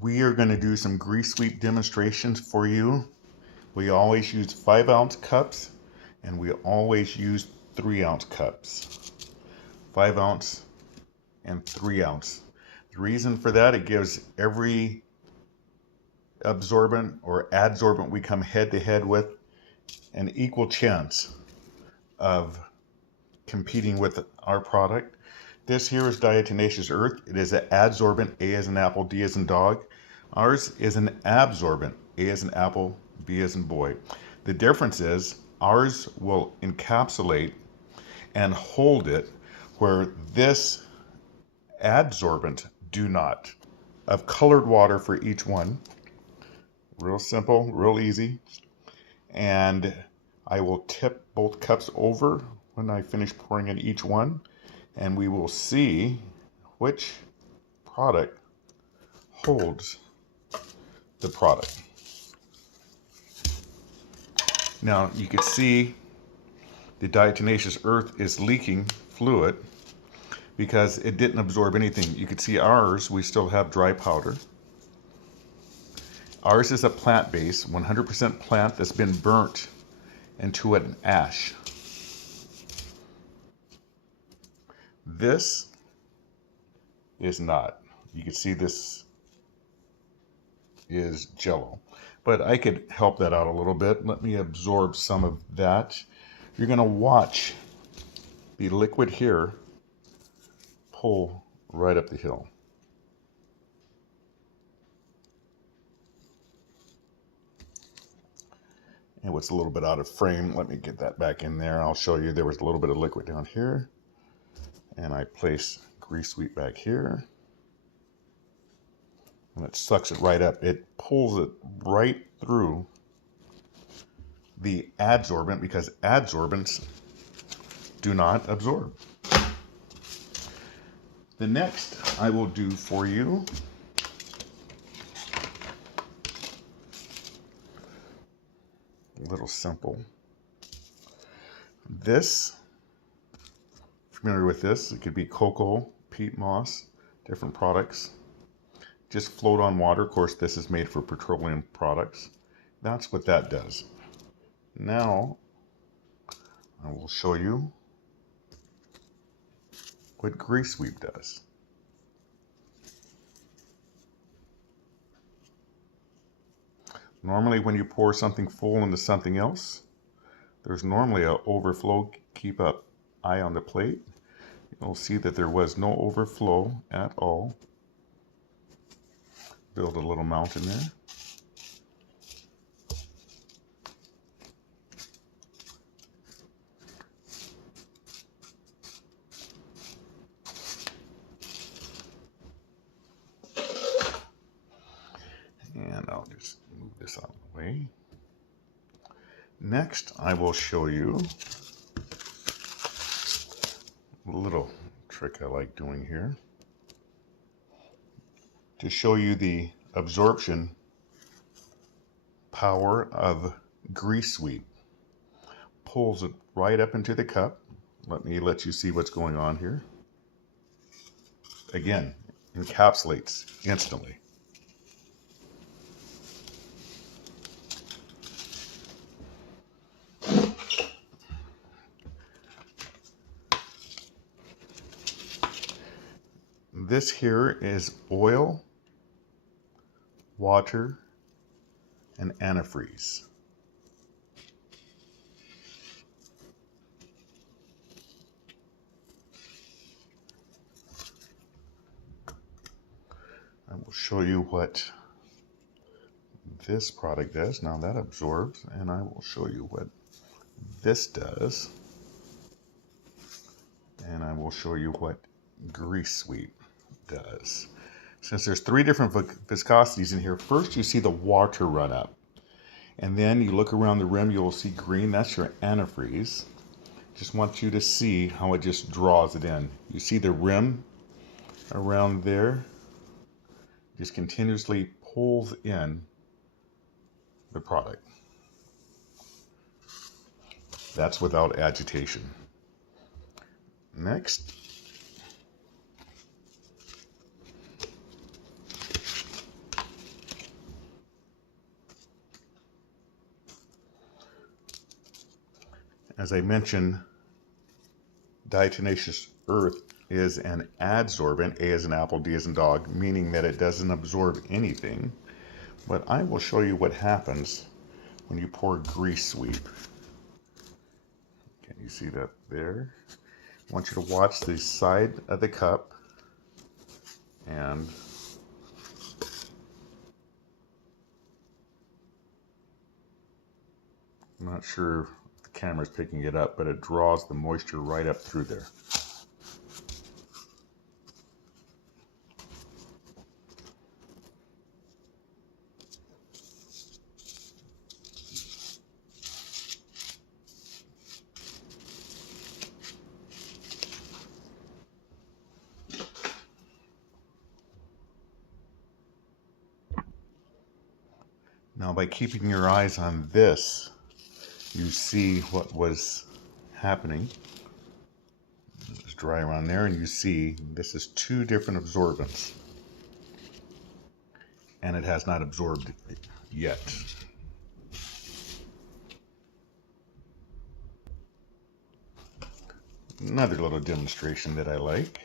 We are going to do some grease sweep demonstrations for you. We always use 5-ounce cups and we always use 3-ounce cups. 5-ounce and 3-ounce. The reason for that, it gives every absorbent or adsorbent we come head to head with an equal chance of competing with our product. This here is Diatomaceous Earth. It is an adsorbent, A as in apple, D as in dog. Ours is an absorbent, A as in apple, B as in boy. The difference is ours will encapsulate and hold it where this adsorbent do not. I've colored water for each one. Real simple, real easy. And I will tip both cups over when I finish pouring in each one, and we will see which product holds the product. Now you can see the Diatomaceous Earth is leaking fluid because it didn't absorb anything. You can see ours, we still have dry powder. Ours is a plant-based, 100% plant that's been burnt into an ash. This is not. You can see this is Jello, but I could help that out a little bit. Let me absorb some of that. You're going to watch the liquid here pull right up the hill. And what's a little bit out of frame, let me get that back in there. I'll show you there was a little bit of liquid down here. And I place Greasweep back here. And it sucks it right up. It pulls it right through the adsorbent because adsorbents do not absorb. The next I will do for you a little simple. This, familiar with this, it could be cocoa, peat moss, different products. Just float on water. Of course, this is made for petroleum products. That's what that does. Now, I will show you what Greasweep does. Normally, when you pour something full into something else, there's normally an overflow. Keep an eye on the plate. You'll see that there was no overflow at all. Build a little mountain there. And I'll just move this out of the way. Next, I will show you a little trick I like doing here to show you the absorption power of Greasweep. Pulls it right up into the cup. Let me let you see what's going on here. Again, encapsulates instantly. This here is oil, water, and antifreeze. I will show you what this product does. Now that absorbs, and I will show you what this does. And I will show you what Greasweep does. Since there's 3 different viscosities in here, first you see the water run up. And then you look around the rim, you'll see green. That's your antifreeze. Just want you to see how it just draws it in. You see the rim around there? Just continuously pulls in the product. That's without agitation. Next, As I mentioned, diatomaceous earth is an adsorbent, A as in apple, D as in dog, meaning that it doesn't absorb anything. But I will show you what happens when you pour Greasweep. Can you see that there? I want you to watch the side of the cup, and I'm not sure if the camera's picking it up, but it draws the moisture right up through there. Now, by keeping your eyes on this, you see what was happening. It's dry around there, and you see this is two different absorbents, and it has not absorbed yet. Another little demonstration that I like.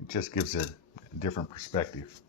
It just gives a different perspective.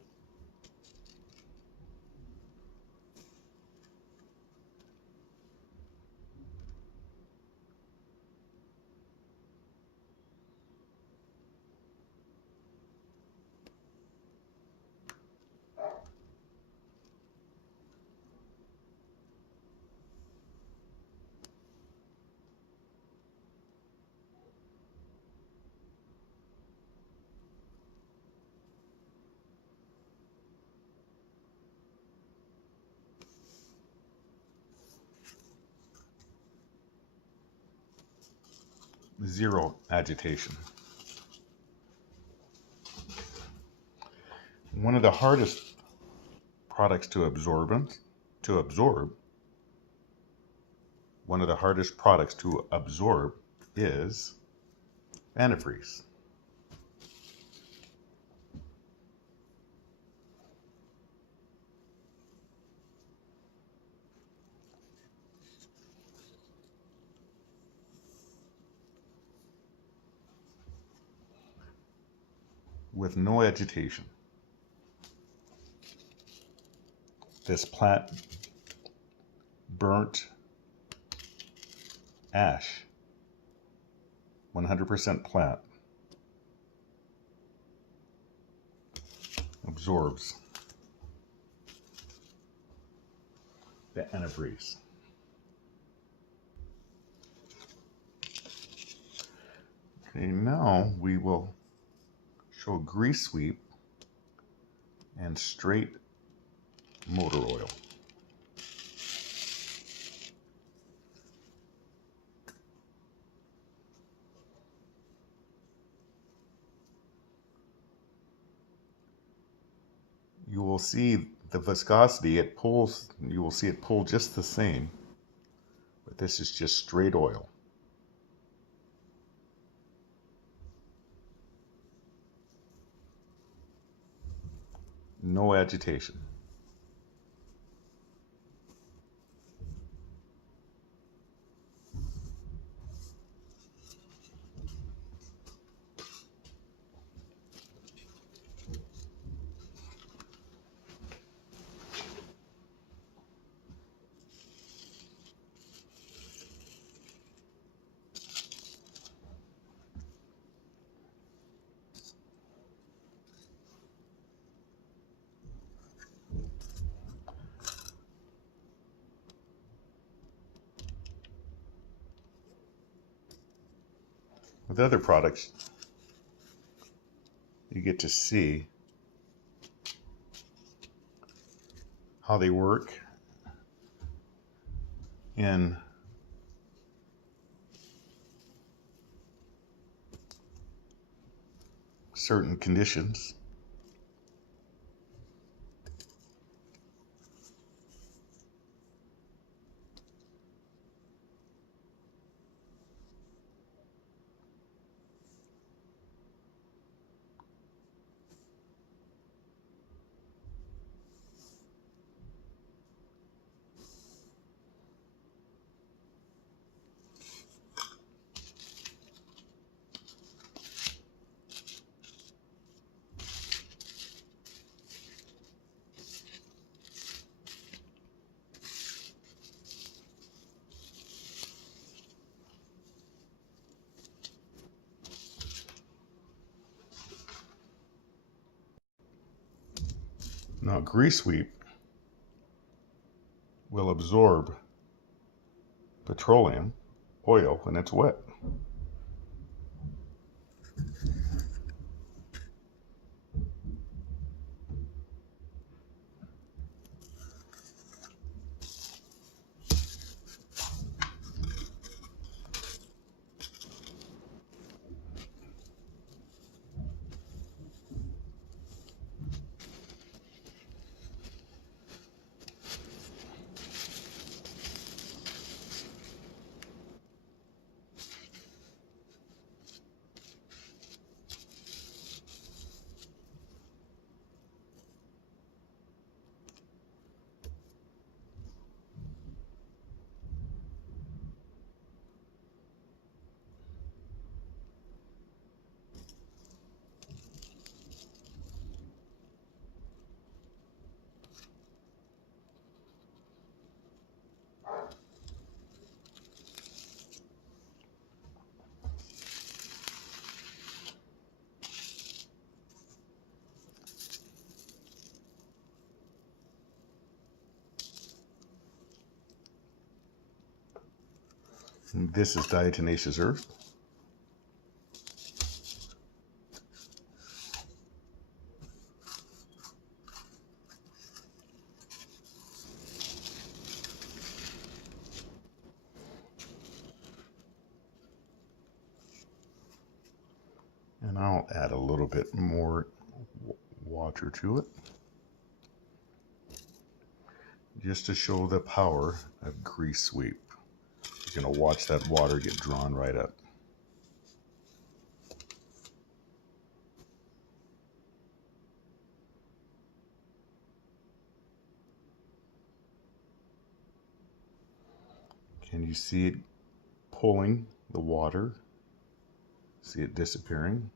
Zero agitation. One of the hardest products to absorb, one of the hardest products to absorb is antifreeze. With no agitation. This plant burnt ash, 100% plant, absorbs the antifreeze. Okay, now we will show Greasweep and straight motor oil. You will see the viscosity, it pulls, you will see it pull just the same, but this is just straight oil. No agitation. With other products, you get to see how they work in certain conditions. Now, Greasweep will absorb petroleum oil when it's wet. And this is diatomaceous earth. And I'll add a little bit more water to it, just to show the power of Greasweep. You're going to watch that water get drawn right up. Can you see it pulling the water? See it disappearing?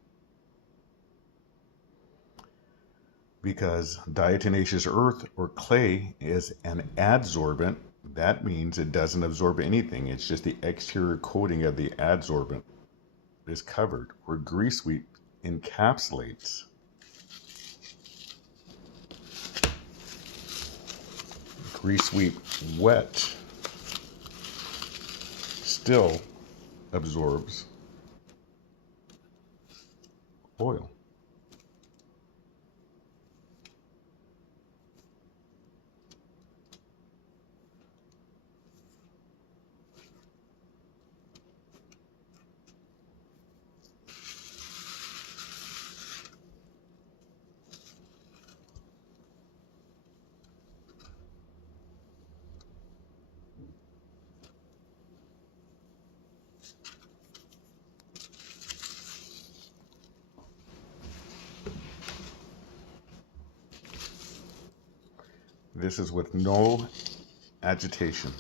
Because diatomaceous earth or clay is an adsorbent, that means it doesn't absorb anything. It's just the exterior coating of the adsorbent is covered, where Greasweep encapsulates. Greasweep wet still absorbs oil. This is with no agitation.